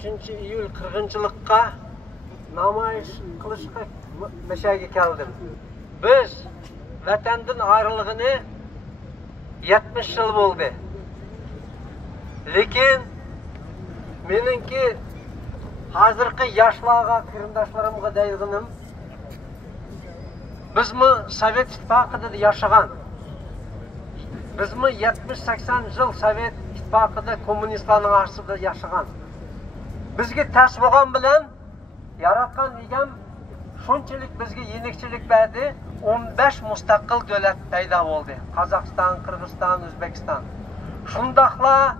15-iyul 40-yıllıkka namoyish qilishga Meshaga keldim. Biz vatandan ayrılığını 70 yıl oldu. Lekin meningki hozirgi yoshlarga, qarindoshlarımga deydiganim, bizmi Sovet İttifaqida yaşagan? Bizmi 70-80 yıl Sovet İttifaqida kommunistlarning arsida yaşagan? Bizga tas bo'lgan bilan yaratgan egam shunchalik bizga yenikchilik berdi, 15 mustaqil davlat paydo bo'ldi. Qozog'iston, Qirg'iziston, O'zbekiston. Shundaqla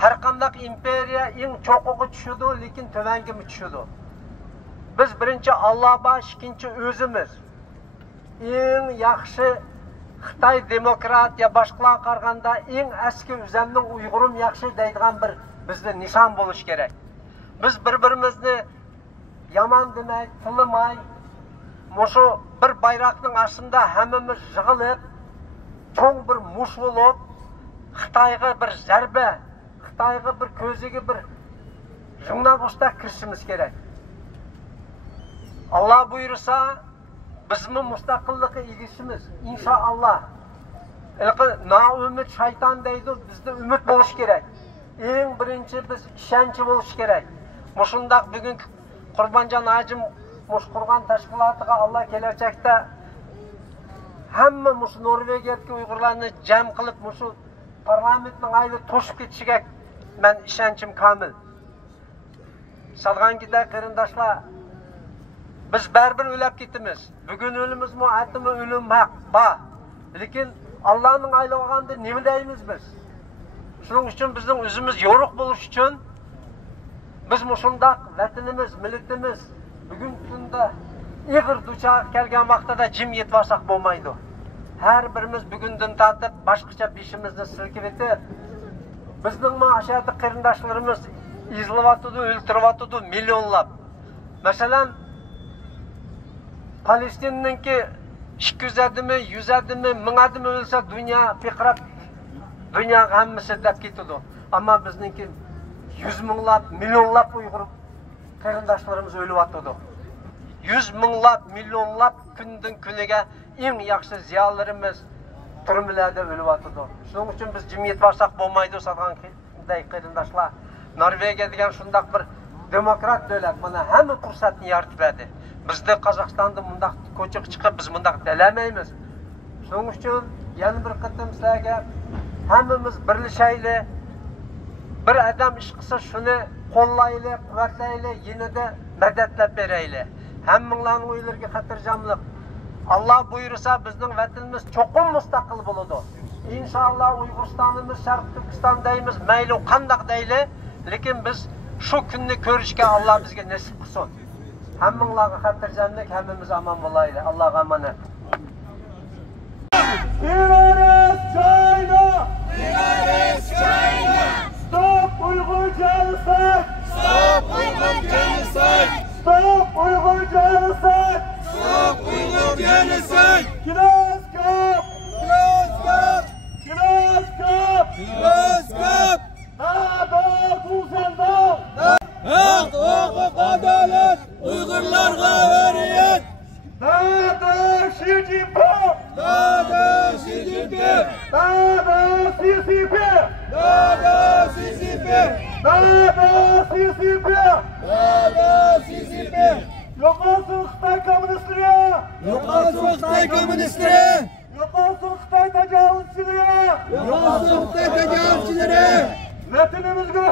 har qanday imperiya eng cho'qiga tushdi, lekin tövanga tushdi. Biz birinchi Alloh baş, ikkinchi o'zimiz. Eng yaxshi Xitoy demokratiya boshqalarga qaraganda eng eski o'zimning Uyg'urim yaxshi deydigan bir bizda nishon bo'lish kerak. Biz bir-birimizni yomon demay, tilimay, mushu bir bayroqning ostida hammamiz yig'ilib, cho'ng bir mush bo'lib, Xitoyga bir zarba, Xitoyga bir ko'ziga bir jurnalistga kirishimiz kerak. Alloh buyursa, bizmi mustaqillikka erishimiz inshaalloh. Naumid shayton deydi, bizda umid bo'lish kerak. Eng birinchi biz ishonchi bo'lish kerak. Mushundaq bugun Qurbonjon Hajim mush qurgan tashkilotiga Alloh kelajakda hamma mush Norvegiyaga Uyg'urlarni jam qilib mushu parlamentning ayli to'shib ketishiga men ishonchim komil. Salg'angida qarindoshlar, biz baribir o'lib ketamiz. Bugun o'limizmi, atimi o'lim haq bor. Lekin Allohning aylanganida nima deymiz biz? Shuning uchun bizning o'zimiz yo'ruq bo'lish uchun biz mushundaq vatanimiz, millatimiz bugun kunda ig'ir duchar kelgan vaqtida jim yetvasak bo'lmaydi. Har birimiz bugundan tortib boshqacha beshimizni silkib etib, bizning ma'ashati qarindoshlarimiz izlayotdi, o'ltiryotdi millionlab. Masalan, Palestinninki 200 adimi, 100 adimi, 1000 adimi o'lsa dunyo fiqrab, dunyo hammasi deb ketadi. Ammo bizningki 100 minglab, millionlab Uyg'ur qarindoshlarimiz o'lyapti. 100 minglab, millionlab kundan kuniga eng yaxshi ziyolilarimiz turmalarda o'lyapti. Shuning uchun biz jimiyat varsak bo'lmaydi, satganday qarindoshlar. Norvegiya degan shundaq bir demokrat davlat mana hamma fursatni yaratib berdi. Bizda Qozog'istonda mundaq ko'chiq chiqib biz mundaq dalamaymiz. Shuning uchun yana bir qatim sizlarga hammamiz birlashaylik. Bir adam ish qilsa shuni qo'llaylik, quvvatlaylik, yanada madadlab beraylik. Hammanglarning o'ylariga xotirjamlik. Alloh buyursa bizning vatanimiz cho'qim mustaqil bo'ladi. Inshaalloh Uyg'uristonimiz, Sharq Turkiston deymiz, mayli qanday deyli, lekin biz shu kunni ko'rishga Alloh bizga nasib qilsin. Hammanglarga xotirjamlik, hammamiz omon bo'laylik. Allohga omonat. China! China! Stop Uyghur genocide! Stop Uyghur genocide! Stop Uyghur genocide! Stop Uyghur genocide! Close Cup! Close Cup! Close Cup! Close Cup! Hak, Uzenda! Hak, hukuk, adalet! Uygurlarga hürriyet! Dada Xi Jinping! Dada Xi Jinping! Dada CCP! Dada CCP! Dada CCP! Dada CCP! Yo'qolsin Xitoy kommunistlari! Yo'qolsin Xitoy kommunistlari! Yo'qolsin Xitoy tajovuzchilari! Yo'qolsin Xitoy tajovuzchilari! Vatanimizga